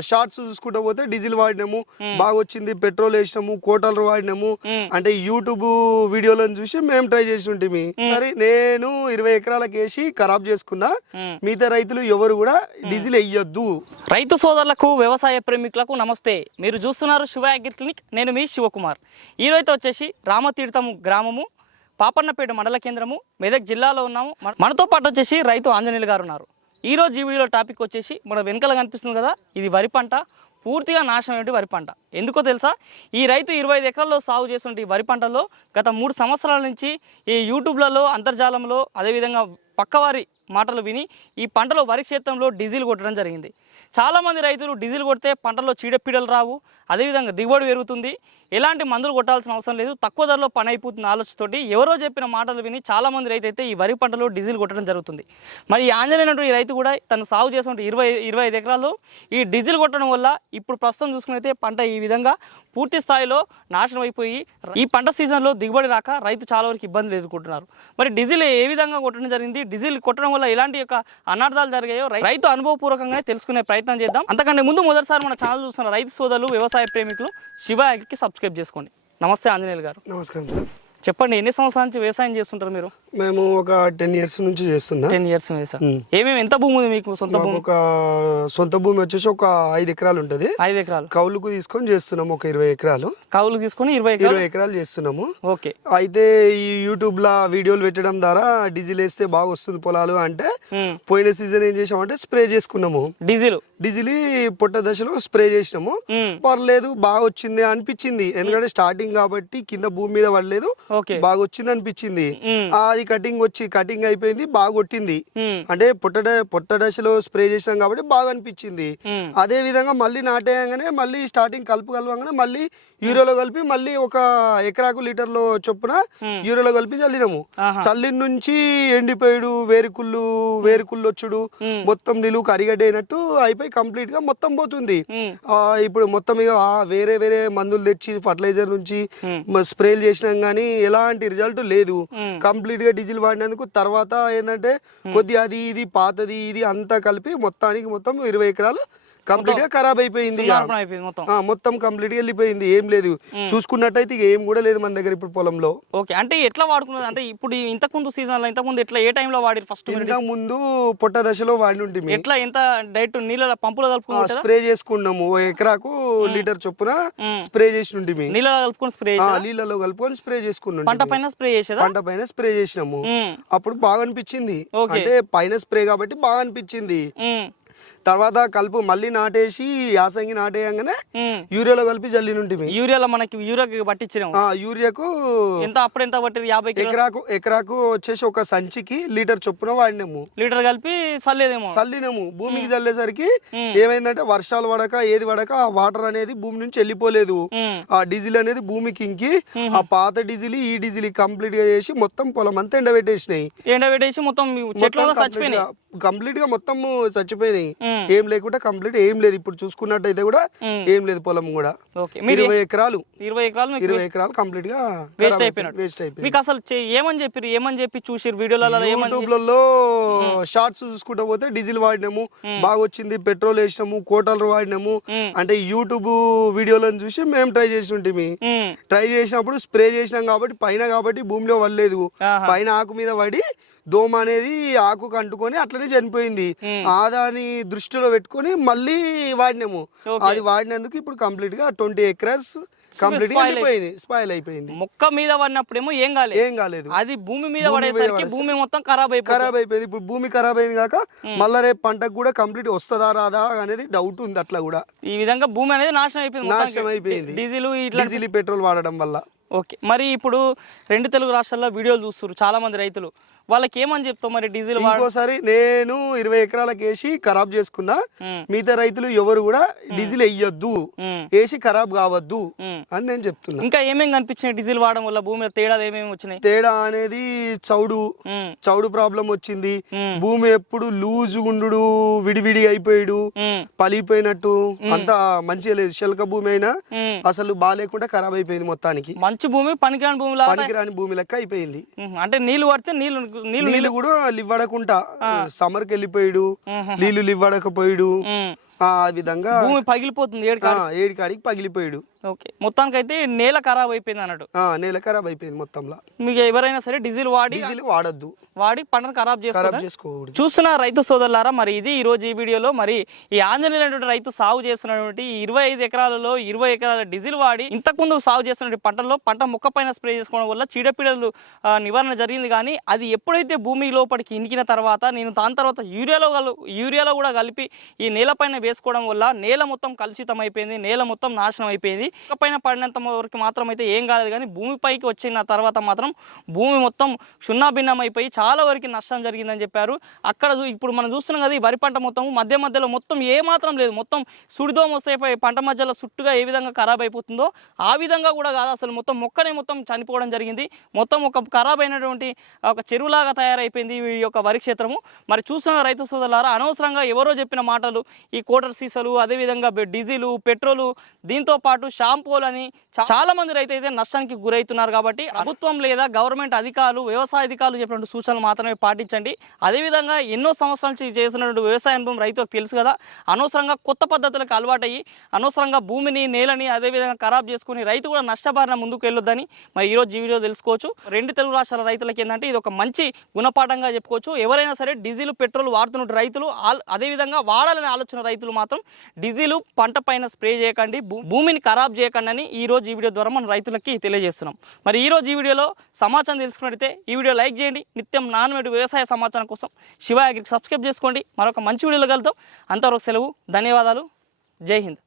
Shorts చూసుకుంటా పోతే diesel వాడినాము బాగా వచ్చింది పెట్రోల్ వేసినాము కోటలు వాడినాము. అంటే యూట్యూబ్ వీడియోలను చూసి మేము ట్రై చేసి ఉంటుంది సరే నేను ఇరవై ఎకరాలకు వేసి ఖరాబ్ చేసుకున్నా. మిగతా రైతులు ఎవరు కూడా డీజిల్ వేయొద్దు. రైతు సోదరులకు వ్యవసాయ ప్రేమికులకు నమస్తే. మీరు చూస్తున్నారు శివ అగ్రి క్లినిక్. నేను మీ శివకుమార్. ఈ రోజు వచ్చేసి రామతీర్థము గ్రామము పాపన్నపేట మండల కేంద్రము మెదక్ జిల్లాలో ఉన్నాము. మన- మనతో పాటు వచ్చేసి రైతు ఆంజనేయులు గారు ఉన్నారు. ఈరోజు ఈ వీడియోలో టాపిక్ వచ్చేసి మన వెనకాల కనిపిస్తుంది కదా ఇది వరి పంట. పూర్తిగా నాశనం ఏంటి వరి పంట. ఎందుకో తెలుసా? ఈ రైతు ఇరవై ఐదు ఎకరాల్లో సాగు చేస్తున్న ఈ వరి పంటలో గత మూడు సంవత్సరాల నుంచి ఈ యూట్యూబ్లలో అంతర్జాలంలో అదేవిధంగా పక్కవారి మాటలు విని ఈ పంటలో వరి క్షేత్రంలో డీజిల్ కొట్టడం జరిగింది. చాలామంది రైతులు డీజిల్ కొడితే పంటలో చీడపీడలు రావు అదేవిధంగా దిగుబడి పెరుగుతుంది. ఎలాంటి మందులు కొట్టాల్సిన అవసరం లేదు తక్కువ ధరలో పని అయిపోతుంది ఆలోచనతోటి ఎవరో చెప్పిన మాటలు విని చాలామంది రైతు అయితే ఈ వరి పంటలో డీజిల్ కొట్టడం జరుగుతుంది. మరి ఈ రైతు కూడా తను సాగు చేసిన ఇరవై ఇరవై ఐదు ఎకరాల్లో ఈ డీజిల్ కొట్టడం వల్ల ఇప్పుడు ప్రస్తుతం చూసుకునైతే పంట ఈ విధంగా పూర్తి స్థాయిలో నాశనం అయిపోయి ఈ పంట సీజన్లో దిగుబడి రాక రైతు చాలా వరకు ఇబ్బందులు ఎదుర్కొంటున్నారు. మరి డీజిల్ ఏ విధంగా కొట్టడం జరిగింది? డీజిల్ కొట్టడం వల్ల ఎలాంటి యొక్క అనర్థాలు జరిగాయో రైతు అనుభవపూర్వకంగా తెలుసుకునే ప్రయత్నం చేద్దాం. అంతకంటే ముందు మొదటిసారి మన ఛానల్ చూస్తున్న రైతు సోదరులు వ్యవసాయ ప్రేమికులు శివ అగ్రికి సబ్స్క్రైబ్ చేసుకోండి. నమస్తే ఆంజనేయులు గారు. నమస్కారం సార్. చెప్పండి ఎన్ని సంవత్సరాల నుంచి వ్యవసాయం చేస్తుంటారు మీరు? మేము ఒక టెన్ ఇయర్స్ నుంచి చేస్తున్నా. టెన్ ఇయర్స్ వ్యవసాయం మ్మ్. ఏమేమి ఎంత భూమి ఉంది మీకు సొంత భూమి? ఒక సొంత భూమి వచ్చేసి ఒక ఐదు ఎకరాలు ఉంటది. ఐదు ఎకరాలు. కౌలుకు తీసుకొని చేస్తున్నాము ఒక ఇరవై ఎకరాలు. కౌలు తీసుకొని ఇరవై ఇరవై ఎకరాలు చేస్తున్నాము. ఓకే. అయితే ఈ యూట్యూబ్ లా వీడియోలు పెట్టడం ద్వారా డీజిల్ వేస్తే బాగా వస్తుంది పొలాలు అంటే. పోయిన సీజన్ ఏం చేసామంటే స్ప్రే చేసుకున్నాము. డీజిల్? డీజిల్ పొట్ట దశలో స్ప్రే చేసినాము. పర్లేదు బాగా వచ్చింది అనిపించింది. ఎందుకంటే స్టార్టింగ్ కాబట్టి కింద భూమి మీద పడలేదు. బాగా వచ్చింది అనిపించింది అది కటింగ్ వచ్చి కటింగ్ అయిపోయింది బాగా కొట్టింది. అంటే పొట్ట పొట్ట దశలో స్ప్రే చేసినాం కాబట్టి బాగా అనిపించింది. అదే విధంగా మళ్ళీ నాటేయంగానే మళ్ళీ స్టార్టింగ్ కలుపు కలవంగానే మళ్ళీ యూరోలో కలిపి మళ్ళీ ఒక ఎకరాకు లీటర్లో చొప్పున మ్మ్. యూరోలో కలిపి చల్లినాము. చల్లిన నుంచి ఎండిపోయాడు వేరుకుళ్ళు వేరుకుళ్ళు వచ్చుడు. మొత్తం నిలువు కరిగడ్డైనట్టు అయిపోయి కంప్లీట్గా మొత్తం పోతుంది ఇప్పుడు మొత్తం ఇక వేరే వేరే మందులు తెచ్చి ఫర్టిలైజర్ నుంచి స్ప్రేలు చేసినాం కానీ ఎలాంటి రిజల్ట్ లేదు. కంప్లీట్గా డీజిల్ వాడినందుకు తర్వాత ఏంటంటే కొద్ది అది ఇది పాతది ఇది అంతా కలిపి మొత్తానికి మొత్తం ఇరవై ఎకరాలు కంప్లీట్గా ఖరాబ్ అయిపోయింది మొత్తం. కంప్లీట్గా వెళ్ళిపోయింది ఏం లేదు. చూసుకున్నట్టయితే ఏం కూడా లేదు మన దగ్గర ఇప్పుడు పొలంలో. ఓకే అంటే ఎట్లా వాడుకున్నది అంటే ఇప్పుడు ఇంతకు ముందు సీజన్లో ఇంతకు ముందు ఎట్లా ఏ టైంలో వాడి ఫస్ట్ ఇంతకు ముందు పొట్ట దశలో వాడి ఉంటుంది ఎట్లా ఎంత డైరెక్ట్ నీళ్ళ పంపులో కలుపుకుంటారా స్ప్రే చేసుకున్నాము. ఎకరాకు లీటర్ చొప్పున. స్ప్రే చేసి ఉంటుంది నీళ్ళ కలుపుకొని స్ప్రే నీళ్ళలో కలుపుకొని స్ప్రే చేసుకున్నాం పంట పైన స్ప్రే చేసేదా? పంట పైన స్ప్రే చేసినాము. అప్పుడు బాగా అనిపించింది. అంటే పైన స్ప్రే కాబట్టి బాగా అనిపించింది. తర్వాత కలుపు మళ్ళీ నాటేసి యాసంగి నాటేయంగానే. యూరియాలో కలిపి జల్లినుంటిమి యూరియాలో మనకి యూరియాకి పట్టించినాము ఆ యూరియాకు ఎంత అప్పుడు ఎంత పట్టింది? యాభై ఎకరాకు ఎకరాకు వచ్చేసి ఒక సంచికి లీటర్ చొప్పున వాడినాము. లీటర్ కలిపి చల్లేదేమో? చల్లినాము. భూమికి చల్లేసరికి. ఏమైందంటే వర్షాలు పడక ఏది పడక ఆ వాటర్ అనేది భూమి నుంచి వెళ్ళిపోలేదు. ఆ డీజిల్ అనేది భూమికి ఇంకి ఆ పాత డీజిల్ ఈ డీజిల్ కంప్లీట్గా చేసి మొత్తం పొలం అంతా ఎండబెట్టేసినాయి. ఎండబెట్టేసి మొత్తం చెట్లు చచ్చిపోయినాయి. కంప్లీట్గా మొత్తం చచ్చిపోయినాయి. ఏం లేకుండా కంప్లీట్ ఏం లేదు. ఇప్పుడు చూసుకున్నట్టయితే కూడా. ఏం లేదు పొలం కూడా. ఇరవై ఎకరాలు. ఇరవై ఎకరాలు ఇరవై ఎకరాలు కంప్లీట్గా వేస్ట్ అయిపోయినట్టు. వేస్ట్ అయిపోయింది. మీకు అసలు ఏమని చెప్పారు ఏమని చెప్పి చూసిరు వీడియోలలో? యూట్యూబ్లలో షార్ట్స్ చూసుకుంటా పోతే డీజిల్ వాడినాము. బాగా వచ్చింది. పెట్రోల్ వేసినాము. కోటలు వాడినాము. అంటే యూట్యూబ్ వీడియోలను చూసి మేము ట్రై చేసి మ్మ్. ట్రై చేసినప్పుడు స్ప్రే చేసినాం కాబట్టి పైన కాబట్టి భూమిలో వల్లేదు. పైన ఆకు మీద పడి దోమ అనేది ఆకుకు అంటుకొని అట్లనే చనిపోయింది. మ్మ్. ఆ దాని దృష్టిలో పెట్టుకొని మళ్ళీ వాడినాము. అది వాడినందుకు ఇప్పుడు కంప్లీట్గా ట్వంటీ ఎకరాస్ కంప్లీట్ వెళ్ళిపోయింది స్పాయిల్ అయిపోయింది. మొక్క మీద పడినప్పుడేమో ఏం కాలేదు. ఏం కాలేదు. అది భూమి మీద పడేసరికి భూమి మొత్తం ఖరాబ్ అయిపోయింది ఖరాబ్ అయిపోయింది. ఇప్పుడు భూమి ఖరాబ్ అయింది కాక మళ్ళా రేపు పంటకు కూడా కంప్లీట్ వస్తుందా రాదా అనేది డౌట్ ఉంది అట్లా కూడా. ఈ విధంగా భూమి అనేది నాశనం అయిపోయింది. నాశనం అయిపోయింది. డీజిల్ ఇట్లా డీజిల్ పెట్రోల్ వాడడం వల్ల. ఓకే. మరి ఇప్పుడు రెండు తెలుగు రాష్ట్రాల్లో వీడియోలు చూస్తారు చాలా మంది రైతులు. వాళ్ళకి ఏమని చెప్తావు మరి డీజిల్ వాడ? ఇంకోసారి నేను ఇరవై ఎకరాలకు వేసి ఖరాబ్ చేసుకున్నా మిగతా రైతులు ఎవరు కూడా డీజిల్ వేయొద్దు వేసి ఖరాబ్ కావద్దు. అని నేను చెప్తున్నా. ఇంకా ఏమేమి కనిపించినాయి డీజిల్ వాడడం వల్ల? భూమి మీద తేడాలు ఏమేమి వచ్చినాయి? తేడా అనేది చౌడు. చౌడు ప్రాబ్లం వచ్చింది. భూమి ఎప్పుడు లూజు గుండు విడివిడి అయిపోయాడు. పలిపోయినట్టు అంతా మంచిగా లేదు. శల్క భూమి అయినా. అసలు బాగాలేకుండా ఖరాబ్ అయిపోయింది మొత్తానికి. మంచి భూమి పనికిరాని భూమి పనికిరాని భూమి లెక్క అయిపోయింది. అంటే నీళ్ళు పడితే నీళ్ళు నీళ్ళు నీళ్ళు కూడా లివ్వడకుండా సమ్మర్కి వెళ్ళిపోయాడు లివ్వడకపోయాడు. ఉమ్, ఆ విధంగా భూమి పగిలిపోతుంది ఏడు ఆ, ఏడి కాడికి పగిలిపోయాడు. ఓకే. మొత్తానికైతే నేల ఖరాబ్ అయిపోయింది అన్నట్టు. నేల ఖరాబ్ అయిపోయింది మొత్తంలో. మీకు ఎవరైనా సరే డీజిల్ వాడి డీజిల్ వాడద్దు. వాడి పంటను ఖరాబ్ చేసుకోకూడదు. చూస్తున్న రైతు సోదరులారా మరి ఇది ఈ రోజు ఈ వీడియోలో మరి ఈ ఆంజనేయులైనటువంటి రైతు సాగు చేస్తున్నటువంటి ఇరవై ఐదు ఎకరాలలో ఇరవై ఎకరాల డీజిల్ వాడి ఇంతకుముందు సాగు చేస్తున్న పంటల్లో పంట మొక్క పైన స్ప్రే చేసుకోవడం వల్ల చీడపీడలు నివారణ జరిగింది కానీ అది ఎప్పుడైతే భూమి లోపలికి ఇనికిన తర్వాత నేను దాని తర్వాత యూరియాలో యూరియాలో కూడా కలిపి ఈ నేలపైన వేసుకోవడం వల్ల నేల మొత్తం కలుషితం అయిపోయింది నేల మొత్తం నాశనం అయిపోయింది. పైన పడినంత వరకు మాత్రం అయితే ఏం కాలేదు కానీ భూమిపైకి వచ్చిన తర్వాత మాత్రం భూమి మొత్తం సున్నాభిన్నం అయిపోయి చాలా వరకు నష్టం జరిగిందని చెప్పారు. అక్కడ ఇప్పుడు మనం చూస్తున్నాం కదా ఈ వరి పంట మొత్తం మధ్య మధ్యలో మొత్తం ఏ మాత్రం లేదు. మొత్తం సుడిదోమ వస్తే పై- పంట మధ్యలో చుట్టుగా ఏ విధంగా ఖరాబ్ అయిపోతుందో ఆ విధంగా కూడా కాదు. అసలు మొత్తం మొక్కనే మొత్తం చనిపోవడం జరిగింది. మొత్తం ఒక ఖరాబ్ అయినటువంటి ఒక చెరువులాగా తయారైపోయింది ఈ యొక్క వరి క్షేత్రము. మరి చూస్తున్న రైతు సోదరులారా అనవసరంగా ఎవరో చెప్పిన మాటలు ఈ కోటర్ సీసాలు అదేవిధంగా డీజిలు పెట్రోలు దీంతో పాటు షాంపూలు అని చాలా మంది రైతు అయితే నష్టానికి గురవుతున్నారు కాబట్టి ప్రభుత్వం లేదా గవర్నమెంట్ అధికారులు వ్యవసాయ అధికారులు చెప్పినటువంటి సూచనలు మాత్రమే పాటించండి. అదేవిధంగా ఎన్నో సంవత్సరాల నుంచి చేసినటువంటి వ్యవసాయ అనుభవం రైతులకు తెలుసు కదా. అనవసరంగా కొత్త పద్ధతులకు అలవాటయ్యి అనవసరంగా భూమిని నేలని అదేవిధంగా ఖరాబ్ చేసుకుని రైతు కూడా నష్టబారిన ముందుకు వెళ్ళొద్దని మరి ఈరోజు ఈ వీడియో తెలుసుకోవచ్చు. రెండు తెలుగు రాష్ట్రాల రైతులకి ఏంటంటే ఇది ఒక మంచి గుణపాఠంగా చెప్పుకోవచ్చు. ఎవరైనా సరే డీజిల్ పెట్రోల్ వాడుతున్న రైతులు అదేవిధంగా వాడాలని ఆలోచన రైతులు మాత్రం డీజిల్ పంట పైన స్ప్రే చేయకండి. భూ- భూమిని ఖరాబ్ చేయకండి ఈ రోజు ఈ వీడియో ద్వారా మనం రైతులకి తెలియజేస్తున్నాం. మరి ఈ రోజు ఈ వీడియోలో సమాచారం తెలుసుకున్నట్టయితే ఈ వీడియో లైక్ చేయండి. నిత్యం నాన్ వ్యవసాయ సమాచారం కోసం శివ అగ్రికి సబ్స్క్రైబ్ చేసుకోండి. మరొక మంచి వీడియోలో కలుద్దాం. అంతవరకు సెలవు ధన్యవాదాలు. జై హింద్.